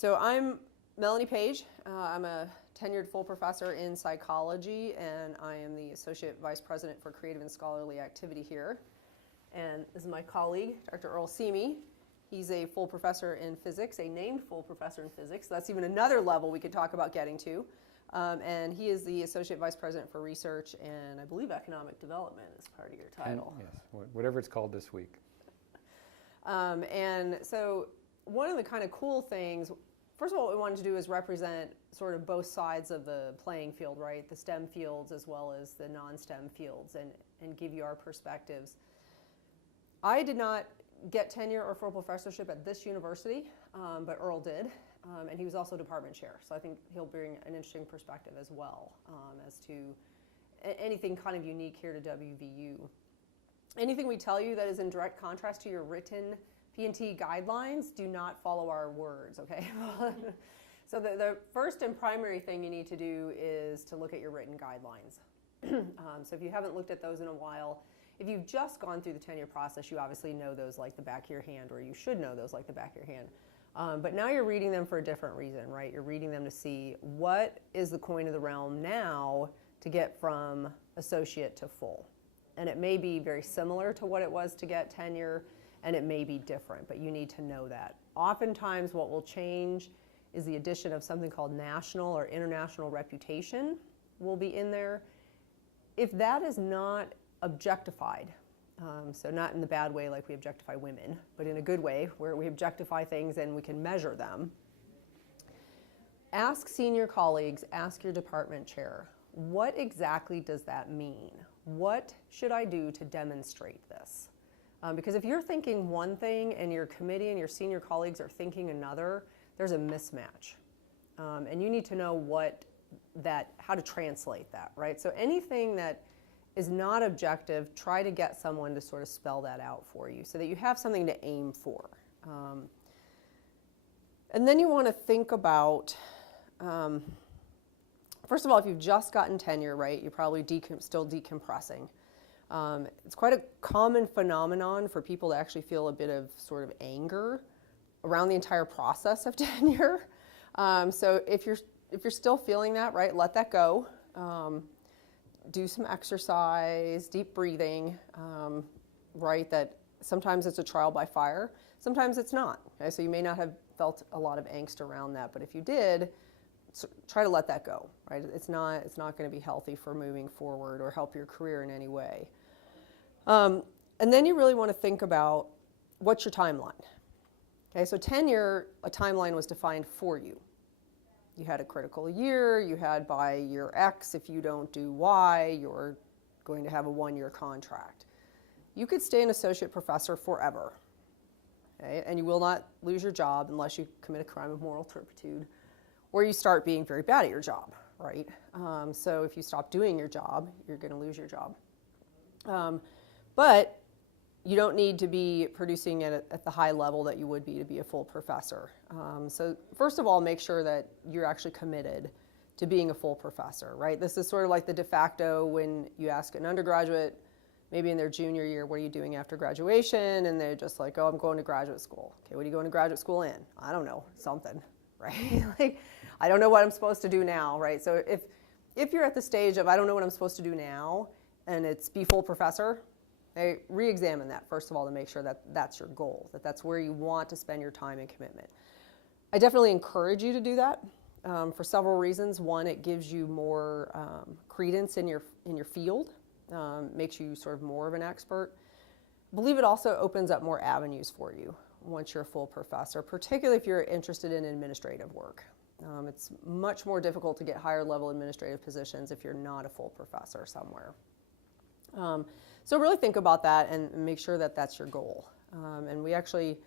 So I'm Melanie C. I'm a tenured full professor in psychology, and I am the Associate Vice President for Creative and Scholarly Activity here. And this is my colleague, Dr. Earl Scime. He's a full professor in physics, a named full professor in physics. So that's even another level we could talk about getting to. And he is the Associate Vice President for Research and I believe Economic Development is part of your title. Yes, whatever it's called this week. And so one of the kind of cool things, first of all, what we wanted to do is represent sort of both sides of the playing field, right? The STEM fields as well as the non-STEM fields, and give you our perspectives. I did not get tenure or full professorship at this university, but Earl did, and he was also department chair. So I think he'll bring an interesting perspective as well as to anything kind of unique here to WVU. Anything we tell you that is in direct contrast to your written P&T guidelines, do not follow our words, okay? So the first and primary thing you need to do is to look at your written guidelines. So if you haven't looked at those in a while, if you've just gone through the tenure process, you obviously know those like the back of your hand, or you should know those like the back of your hand. But now you're reading them for a different reason, right? You're reading them to see what is the coin of the realm now to get from associate to full. And it may be very similar to what it was to get tenure, and it may be different, but you need to know that. Oftentimes what will change is the addition of something called national or international reputation will be in there. If that is not objectified, so not in the bad way like we objectify women, but in a good way where we objectify things and we can measure them, ask senior colleagues, ask your department chair, what exactly does that mean? What should I do to demonstrate this? Because if you're thinking one thing and your committee and your senior colleagues are thinking another, there's a mismatch. And you need to know how to translate that, right? So anything that is not objective, try to get someone to sort of spell that out for you so that you have something to aim for. And then you want to think about, first of all, if you've just gotten tenure, right, you're probably still decompressing. It's quite a common phenomenon for people to actually feel a bit of sort of anger around the entire process of tenure. So if you're still feeling that, right, let that go. Do some exercise, deep breathing, right, that sometimes it's a trial by fire, sometimes it's not. Okay? So you may not have felt a lot of angst around that, but if you did, try to let that go, right? It's not going to be healthy for moving forward or help your career in any way. And then you really want to think about what's your timeline. Okay, so tenure, a timeline was defined for you. You had a critical year, you had by year X, if you don't do Y, you're going to have a 1-year contract. You could stay an associate professor forever, okay? And you will not lose your job unless you commit a crime of moral turpitude or you start being very bad at your job, right? So if you stop doing your job, you're going to lose your job. But you don't need to be producing at the high level that you would be to be a full professor. So first of all, make sure that you're actually committed to being a full professor, right? This is sort of like the de facto when you ask an undergraduate, maybe in their junior year, what are you doing after graduation? And they're just like, oh, I'm going to graduate school. Okay, what are you going to graduate school in? I don't know, something, right? Like, I don't know what I'm supposed to do now, right? So if you're at the stage of I don't know what I'm supposed to do now, and it's be full professor, re-examine that, first of all, to make sure that that's your goal, that that's where you want to spend your time and commitment. I definitely encourage you to do that for several reasons. One, it gives you more credence in your field, makes you sort of more of an expert. I believe it also opens up more avenues for you once you're a full professor, particularly if you're interested in administrative work. It's much more difficult to get higher level administrative positions if you're not a full professor somewhere. So really think about that and make sure that that's your goal. And we actually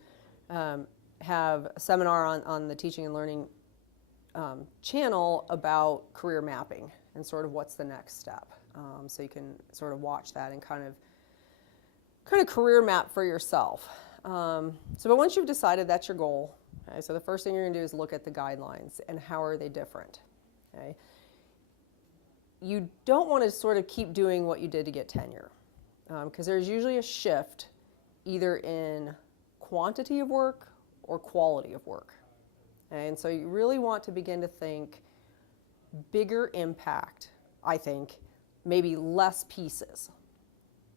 have a seminar on the Teaching and Learning channel about career mapping and sort of what's the next step. So you can sort of watch that and kind of career map for yourself. But once you've decided that's your goal, okay, so the first thing you're going to do is look at the guidelines and how are they different. Okay? You don't want to sort of keep doing what you did to get tenure because there's usually a shift either in quantity of work or quality of work. And so you really want to begin to think bigger impact, I think, maybe less pieces.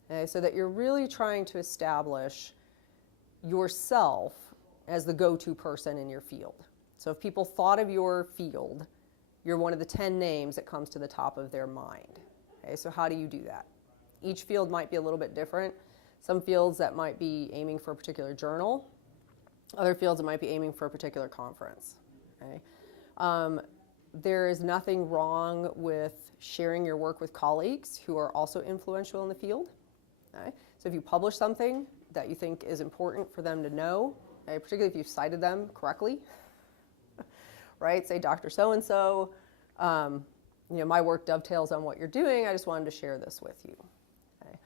Okay, so that you're really trying to establish yourself as the go-to person in your field. So if people thought of your field, you're one of the 10 names that comes to the top of their mind. Okay, so how do you do that? Each field might be a little bit different. Some fields that might be aiming for a particular journal, other fields that might be aiming for a particular conference. Okay? There is nothing wrong with sharing your work with colleagues who are also influential in the field. Okay? So if you publish something that you think is important for them to know, okay, particularly if you've cited them correctly, right? Say, Dr. So-and-so, my work dovetails on what you're doing. I just wanted to share this with you. Okay?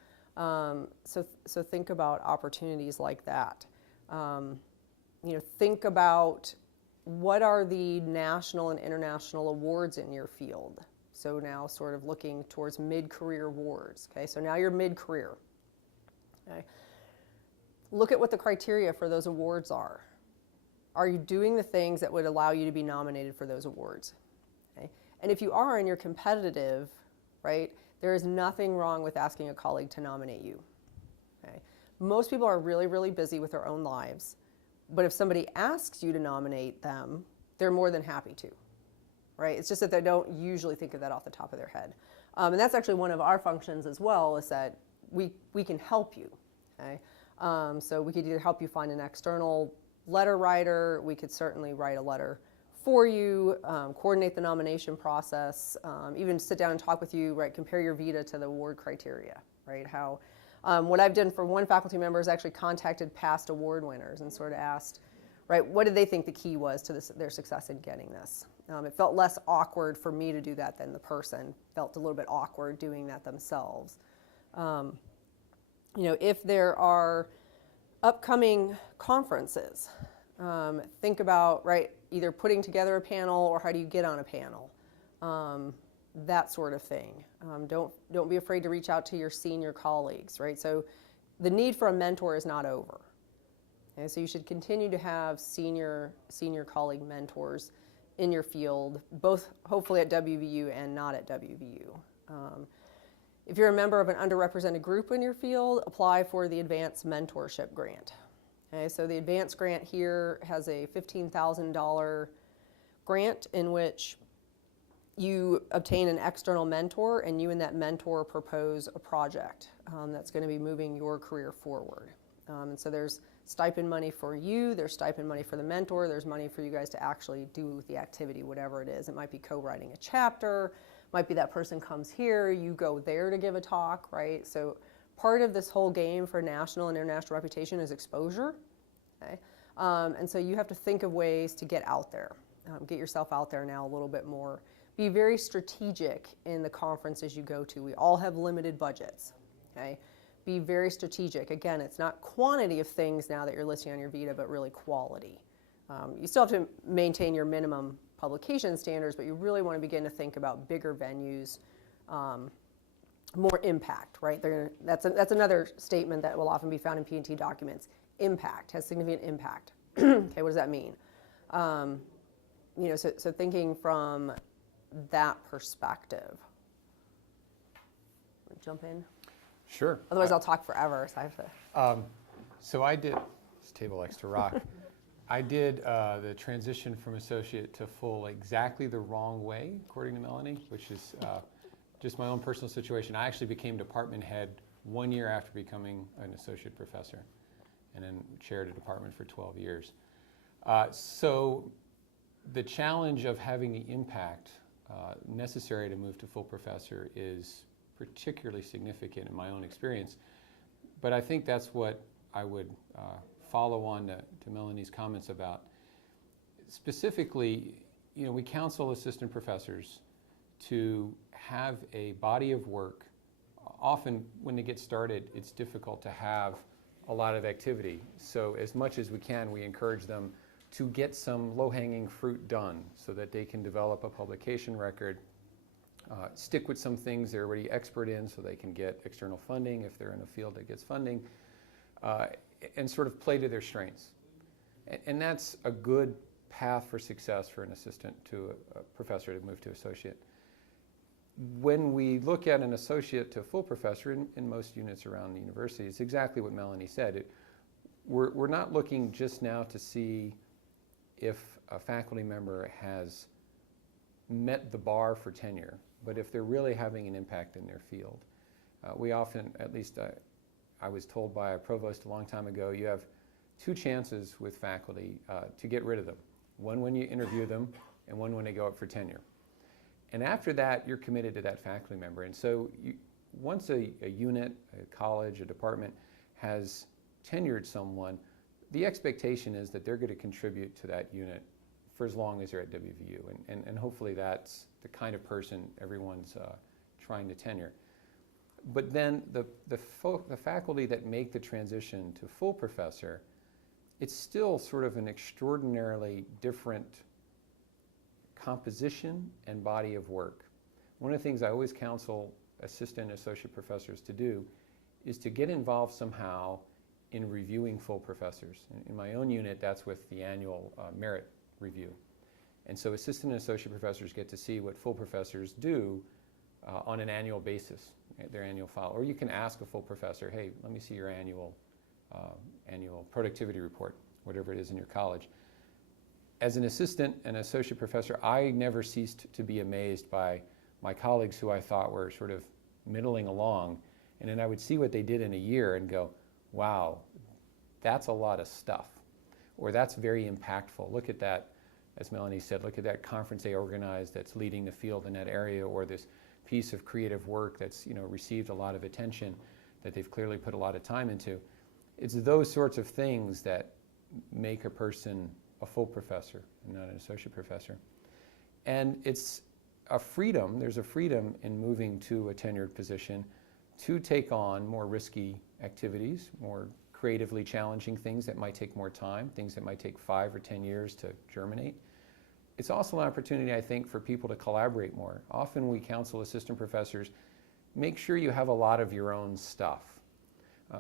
So think about opportunities like that. Think about what are the national and international awards in your field. So now sort of looking towards mid-career awards. Okay, so now you're mid-career. Okay. Look at what the criteria for those awards are. Are you doing the things that would allow you to be nominated for those awards? Okay. And if you are and you're competitive, right, there is nothing wrong with asking a colleague to nominate you. Okay. Most people are really, really busy with their own lives. But if somebody asks you to nominate them, they're more than happy to, right? It's just that they don't usually think of that off the top of their head. And that's actually one of our functions as well, is that we can help you, okay? So we could either help you find an external letter writer, we could certainly write a letter for you, coordinate the nomination process, even sit down and talk with you, right? Compare your vita to the award criteria, right? What I've done for one faculty member is actually contacted past award winners and sort of asked, right, what did they think the key was to their success in getting this? It felt less awkward for me to do that than the person felt a little bit awkward doing that themselves. If there are upcoming conferences, think about, right, either putting together a panel or how do you get on a panel, that sort of thing. Don't be afraid to reach out to your senior colleagues, right? So the need for a mentor is not over. Okay, so you should continue to have senior colleague mentors in your field, both hopefully at WVU and not at WVU. If you're a member of an underrepresented group in your field, apply for the Advanced Mentorship Grant. Okay, so the Advanced Grant here has a $15,000 grant in which you obtain an external mentor and you and that mentor propose a project that's going to be moving your career forward. And so there's stipend money for you, there's stipend money for the mentor, there's money for you guys to actually do the activity, whatever it is. It might be co-writing a chapter, might be that person comes here, you go there to give a talk, right? So part of this whole game for national and international reputation is exposure. Okay? And so you have to think of ways to get out there, get yourself out there now a little bit more. Be very strategic in the conferences you go to. We all have limited budgets. Okay? Be very strategic. Again, it's not quantity of things now that you're listing on your vita, but really quality. You still have to maintain your minimum publication standards, but you really want to begin to think about bigger venues, more impact, right? That's another statement that will often be found in P&T documents. Impact, has significant impact. Okay, what does that mean? So thinking from that perspective. Jump in? Sure. Otherwise, I'll talk forever, so I have to. So I did, this table likes to rock. I did the transition from associate to full exactly the wrong way, according to Melanie, which is just my own personal situation. I actually became department head 1 year after becoming an associate professor, and then chaired a department for 12 years. So the challenge of having the impact necessary to move to full professor is particularly significant in my own experience. But I think that's what I would follow on to Melanie's comments about. Specifically, we counsel assistant professors to have a body of work. Often when they get started, it's difficult to have a lot of activity. So as much as we can, we encourage them to get some low-hanging fruit done so that they can develop a publication record, stick with some things they're already expert in so they can get external funding if they're in a field that gets funding, and sort of play to their strengths. And that's a good path for success for an assistant to a professor to move to associate. When we look at an associate to a full professor in most units around the university, it's exactly what Melanie said. We're not looking just now to see if a faculty member has met the bar for tenure, but if they're really having an impact in their field. We often, at least I was told by a provost a long time ago, you have two chances with faculty to get rid of them. One when you interview them, and one when they go up for tenure. And after that, you're committed to that faculty member. And so once a unit, a college, a department has tenured someone, the expectation is that they're going to contribute to that unit for as long as they're at WVU. And hopefully that's the kind of person everyone's trying to tenure. But then the faculty that make the transition to full professor, it's still sort of an extraordinarily different composition and body of work. One of the things I always counsel assistant and associate professors to do is to get involved somehow in reviewing full professors. In my own unit, that's with the annual merit review. And so assistant and associate professors get to see what full professors do on an annual basis, their annual file. Or you can ask a full professor, hey, let me see your annual productivity report, whatever it is in your college. As an assistant and associate professor, I never ceased to be amazed by my colleagues who I thought were sort of middling along. And then I would see what they did in a year and go, wow, that's a lot of stuff. Or that's very impactful. Look at that, as Melanie said, look at that conference they organized that's leading the field in that area, or this piece of creative work that's received a lot of attention that they've clearly put a lot of time into. It's those sorts of things that make a person a full professor and not an associate professor. And it's a freedom, there's a freedom in moving to a tenured position to take on more risky activities, more creatively challenging things that might take more time, things that might take 5 or 10 years to germinate. It's also an opportunity, I think, for people to collaborate more. Often we counsel assistant professors, make sure you have a lot of your own stuff.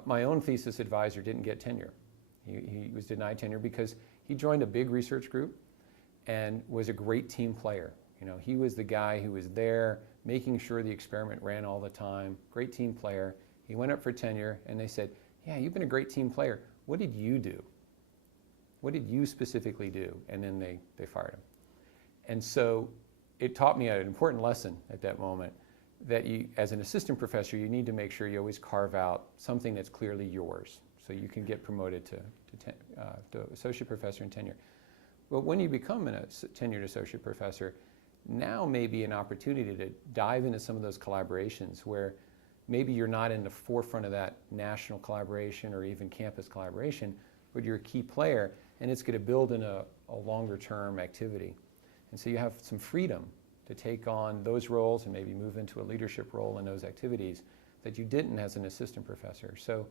My own thesis advisor didn't get tenure. He was denied tenure because he joined a big research group and was a great team player. He was the guy who was there making sure the experiment ran all the time, great team player. He went up for tenure and they said, yeah, you've been a great team player. What did you do? What did you specifically do? And then they fired him. And so it taught me an important lesson at that moment, that you, as an assistant professor, you need to make sure you always carve out something that's clearly yours so you can get promoted to associate professor and tenure. But when you become a tenured associate professor, now may be an opportunity to dive into some of those collaborations where maybe you're not in the forefront of that national collaboration or even campus collaboration, but you're a key player, and it's going to build in a longer term activity. And so you have some freedom to take on those roles and maybe move into a leadership role in those activities that you didn't as an assistant professor. So,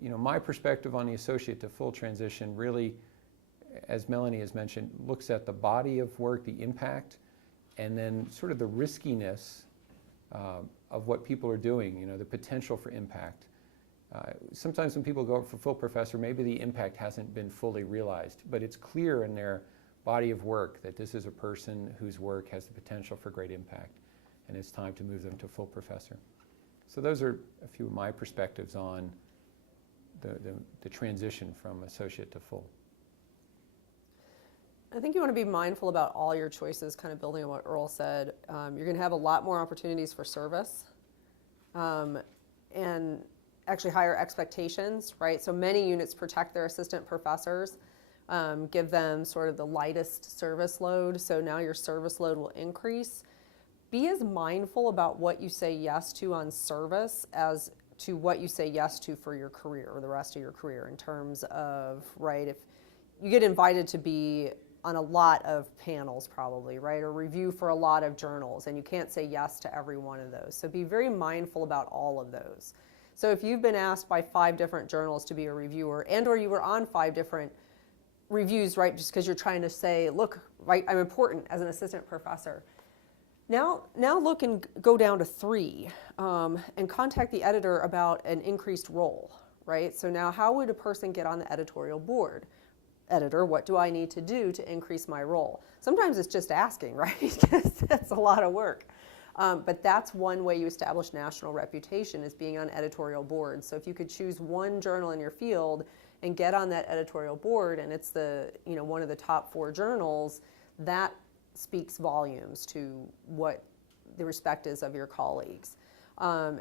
my perspective on the associate to full transition really, as Melanie has mentioned, looks at the body of work, the impact, and then sort of the riskiness of what people are doing, the potential for impact. Sometimes when people go up for full professor, maybe the impact hasn't been fully realized, but it's clear in their body of work that this is a person whose work has the potential for great impact, and it's time to move them to full professor. So those are a few of my perspectives on the transition from associate to full. I think you want to be mindful about all your choices, kind of building on what Earl said. You're going to have a lot more opportunities for service and actually higher expectations, right? So many units protect their assistant professors, give them sort of the lightest service load. So now your service load will increase. Be as mindful about what you say yes to on service as to what you say yes to for your career or the rest of your career, in terms of, right, if you get invited to be on a lot of panels probably, right, or review for a lot of journals, and you can't say yes to every one of those. So be very mindful about all of those. So if you've been asked by 5 different journals to be a reviewer, and or you were on 5 different reviews, right, just because you're trying to say, look, right, I'm important as an assistant professor. Now look and go down to 3 and contact the editor about an increased role, right? So now how would a person get on the editorial board? editor, what do I need to do to increase my role? Sometimes it's just asking, right? Because that's a lot of work. But that's one way you establish national reputation, is being on editorial boards. So if you could choose one journal in your field and get on that editorial board, and it's one of the top 4 journals, that speaks volumes to what the respect is of your colleagues.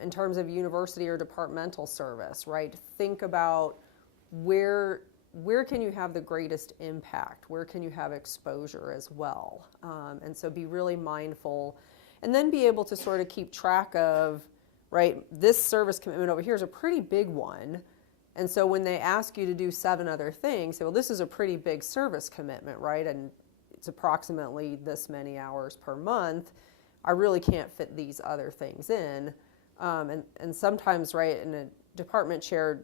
In terms of university or departmental service, right? Think about where can you have the greatest impact? Where can you have exposure as well? And so be really mindful, and then be able to sort of keep track of, right, this service commitment over here is a pretty big one. And so when they ask you to do 7 other things, say, well, this is a pretty big service commitment, right? And it's approximately this many hours per month. I really can't fit these other things in. And sometimes, right, in a department chair,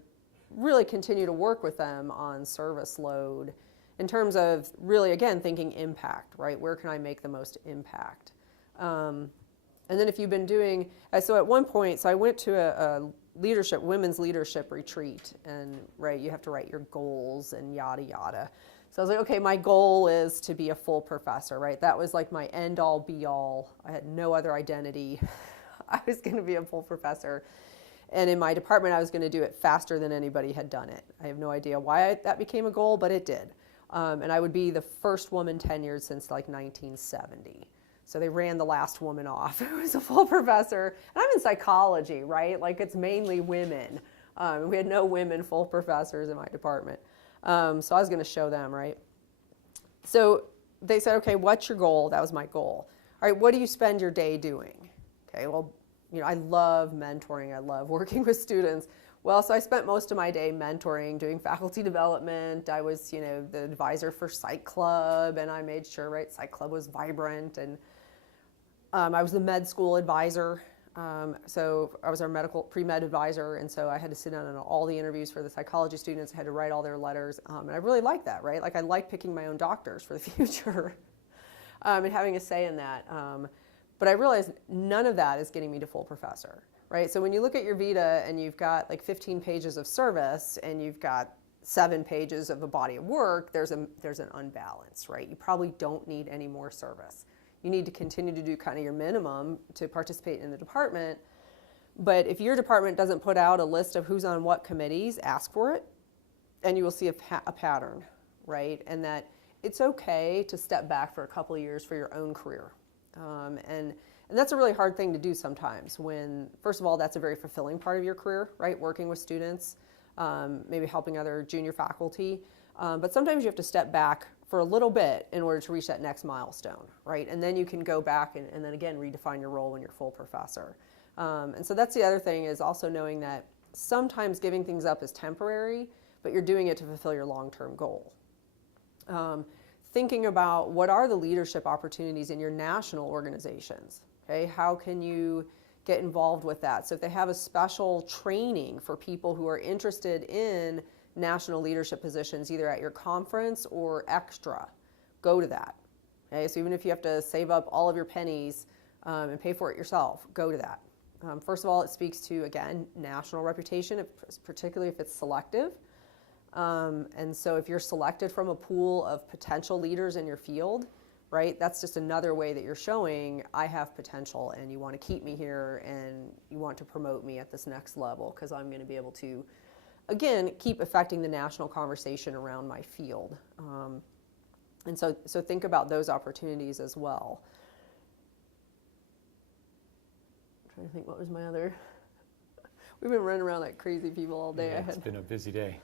really continue to work with them on service load in terms of really, again, thinking impact, right? Where can I make the most impact? And then if you've been doing, so at one point, so I went to a women's leadership retreat, and right, you have to write your goals and yada, yada. So I was like, okay, my goal is to be a full professor, right? That was like my end all be all. I had no other identity. I was going to be a full professor. And in my department, I was going to do it faster than anybody had done it. I have no idea why that became a goal, but it did. And I would be the first woman tenured since like 1970. So they ran the last woman off who was a full professor. And I'm in psychology, right? Like, it's mainly women. We had no women full professors in my department. So I was going to show them, right? So they said, okay, what's your goal? That was my goal. All right, what do you spend your day doing? Okay, well, I love mentoring. I love working with students. Well, so I spent most of my day mentoring, doing faculty development. I was, the advisor for Psych Club, and I made sure, right, Psych Club was vibrant. And I was the med school advisor. So I was our pre-med advisor, and so I had to sit down on all the interviews for the psychology students. I had to write all their letters, and I really liked that, right? Like, I like picking my own doctors for the future and having a say in that. But I realized none of that is getting me to full professor, right? So when you look at your Vita and you've got like 15 pages of service and you've got 7 pages of a body of work, there's an unbalance, right? You probably don't need any more service. You need to continue to do kind of your minimum to participate in the department. But if your department doesn't put out a list of who's on what committees, ask for it, and you will see a pattern, right? And that it's okay to step back for a couple of years for your own career. And that's a really hard thing to do sometimes when, first of all, that's a very fulfilling part of your career, right? Working with students, maybe helping other junior faculty. But sometimes you have to step back for a little bit in order to reach that next milestone, right? And then you can go back and then again redefine your role when you're full professor. And so that's the other thing, is also knowing that sometimes giving things up is temporary, but you're doing it to fulfill your long-term goal. Thinking about what are the leadership opportunities in your national organizations, okay? How can you get involved with that? So if they have a special training for people who are interested in national leadership positions, either at your conference or extra, go to that. Okay, so even if you have to save up all of your pennies and pay for it yourself, go to that. First of all, it speaks to, again, national reputation, particularly if it's selective. And so if you're selected from a pool of potential leaders in your field, right, that's just another way that you're showing I have potential and you want to keep me here and you want to promote me at this next level because I'm going to be able to, again, keep affecting the national conversation around my field. And so think about those opportunities as well. I'm trying to think, what was my other? We've been running around like crazy people all day. Yeah, it's been a busy day.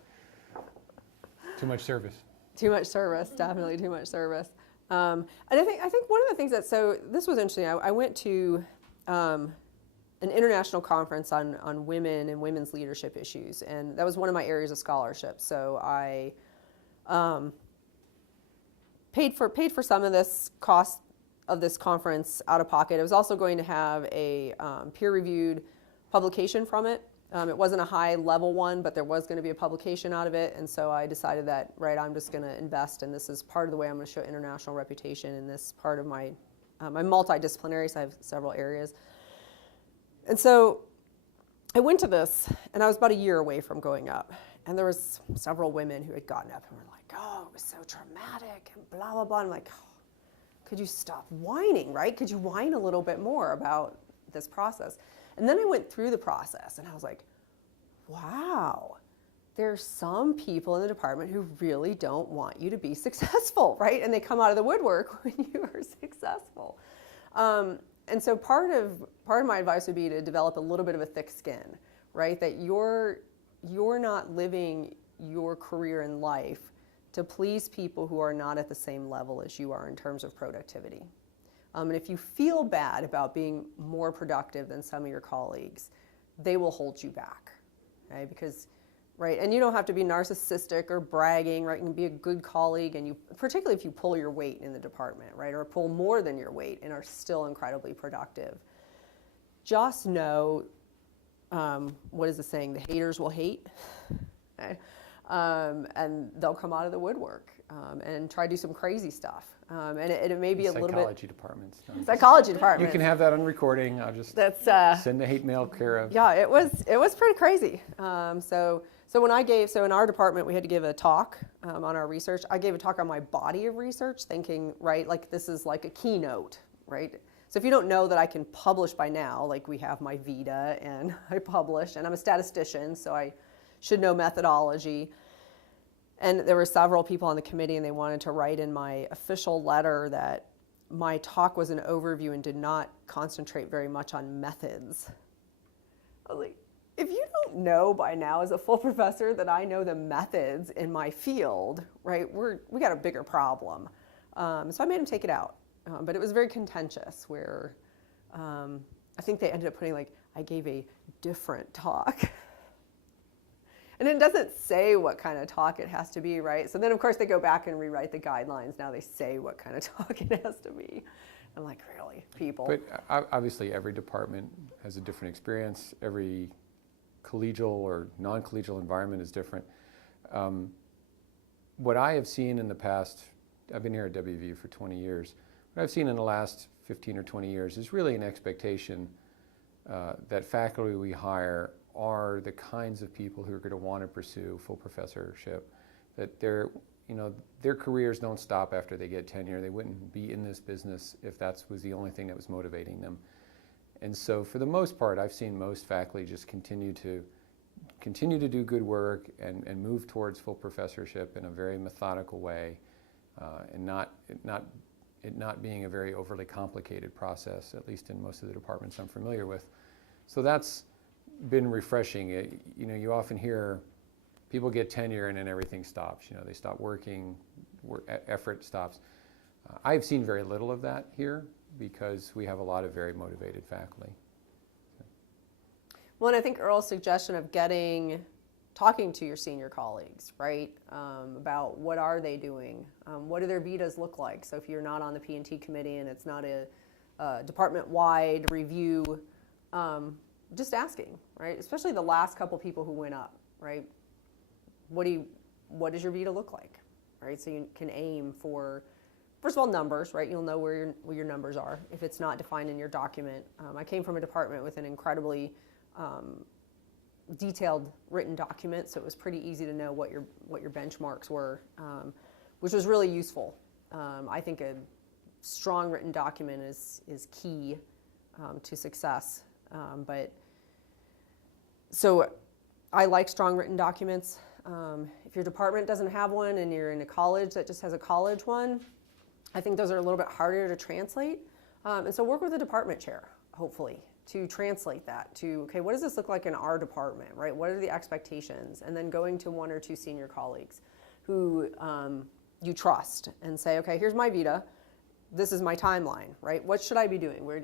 Too much service. Too much service, definitely too much service. And I think one of the things so this was interesting. I went to an international conference on women and women's leadership issues, and that was one of my areas of scholarship. So I paid for some of this cost of this conference out of pocket. I was also going to have a peer-reviewed publication from it. It wasn't a high-level one, but there was going to be a publication out of it, and so I decided that, right, I'm just going to invest, and this is part of the way I'm going to show international reputation in this part of my multidisciplinary, so I have several areas. And so I went to this, and I was about a year away from going up. And there was several women who had gotten up and were like, oh, it was so traumatic and blah, blah, blah. I'm like, oh, could you stop whining, right? Could you whine a little bit more about this process? And then I went through the process and I was like, wow, there's some people in the department who really don't want you to be successful, right? And they come out of the woodwork when you are successful. And so part of my advice would be to develop a little bit of a thick skin, right? That you're not living your career in life to please people who are not at the same level as you are in terms of productivity. And if you feel bad about being more productive than some of your colleagues, they will hold you back, right? Because, right, and you don't have to be narcissistic or bragging, right? You can be a good colleague, and you, particularly if you pull your weight in the department, right, or pull more than your weight and are still incredibly productive. Just know, what is the saying? The haters will hate, okay? And they'll come out of the woodwork and try to do some crazy stuff. And it may be a little bit. Psychology departments. No, psychology department. You can have that on recording. I'll just send the hate mail care of. Yeah, it was pretty crazy. So in our department we had to give a talk on our research. I gave a talk on my body of research, thinking, right, like this is like a keynote, right? So if you don't know that I can publish by now, like we have my Vita and I publish, and I'm a statistician, so I should know methodology. And there were several people on the committee, and they wanted to write in my official letter that my talk was an overview and did not concentrate very much on methods. I was like, if you don't know by now as a full professor that I know the methods in my field, right, we got a bigger problem. So I made him take it out. But it was very contentious where I think they ended up putting like, I gave a different talk. And it doesn't say what kind of talk it has to be, right? So then, of course, they go back and rewrite the guidelines. Now they say what kind of talk it has to be. I'm like, really, people? But obviously, every department has a different experience. Every collegial or non-collegial environment is different. What I have seen in the past, I've been here at WVU for 20 years, what I've seen in the last 15 or 20 years is really an expectation that faculty we hire are the kinds of people who are going to want to pursue full professorship, that their careers don't stop after they get tenure. They wouldn't be in this business if that was the only thing that was motivating them. And so for the most part, I've seen most faculty just continue to do good work and move towards full professorship in a very methodical way, and it not being a very overly complicated process, at least in most of the departments I'm familiar with. So that's been refreshing. You often hear people get tenure and then everything stops. They stop working, effort stops. I've seen very little of that here because we have a lot of very motivated faculty. Well, and I think Earl's suggestion of talking to your senior colleagues, right, about what are they doing, what do their Vitas look like. So if you're not on the P&T committee and it's not a department-wide review, just asking, right, especially the last couple people who went up, right, what does your Vita look like, right? So you can aim for, first of all, numbers, right? You'll know where your numbers are if it's not defined in your document. I came from a department with an incredibly detailed written document, so it was pretty easy to know what your benchmarks were, which was really useful. I think a strong written document is key to success. So I like strong written documents. If your department doesn't have one and you're in a college that just has a college one, I think those are a little bit harder to translate. And so work with a department chair, hopefully, to translate that to, okay, what does this look like in our department, right? What are the expectations? And then going to one or two senior colleagues who you trust and say, okay, here's my Vita. This is my timeline, right? What should I be doing? Where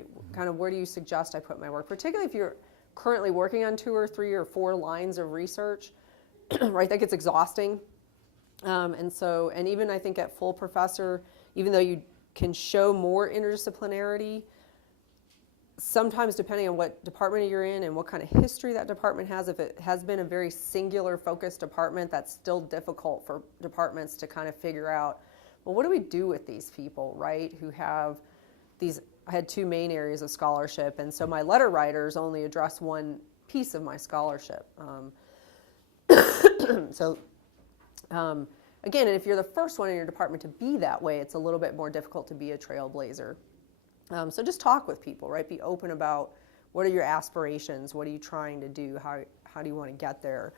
do you suggest I put my work? Particularly if you're currently working on 2 or 3 or 4 lines of research, right? That gets exhausting. And even I think at full professor, even though you can show more interdisciplinarity, sometimes depending on what department you're in and what kind of history that department has, if it has been a very singular focused department, that's still difficult for departments to kind of figure out, well, what do we do with these people, right, who have these, I had 2 main areas of scholarship, and so my letter writers only address one piece of my scholarship. So again, if you're the first one in your department to be that way, it's a little bit more difficult to be a trailblazer. So just talk with people, right? Be open about what are your aspirations, what are you trying to do, how do you want to get there.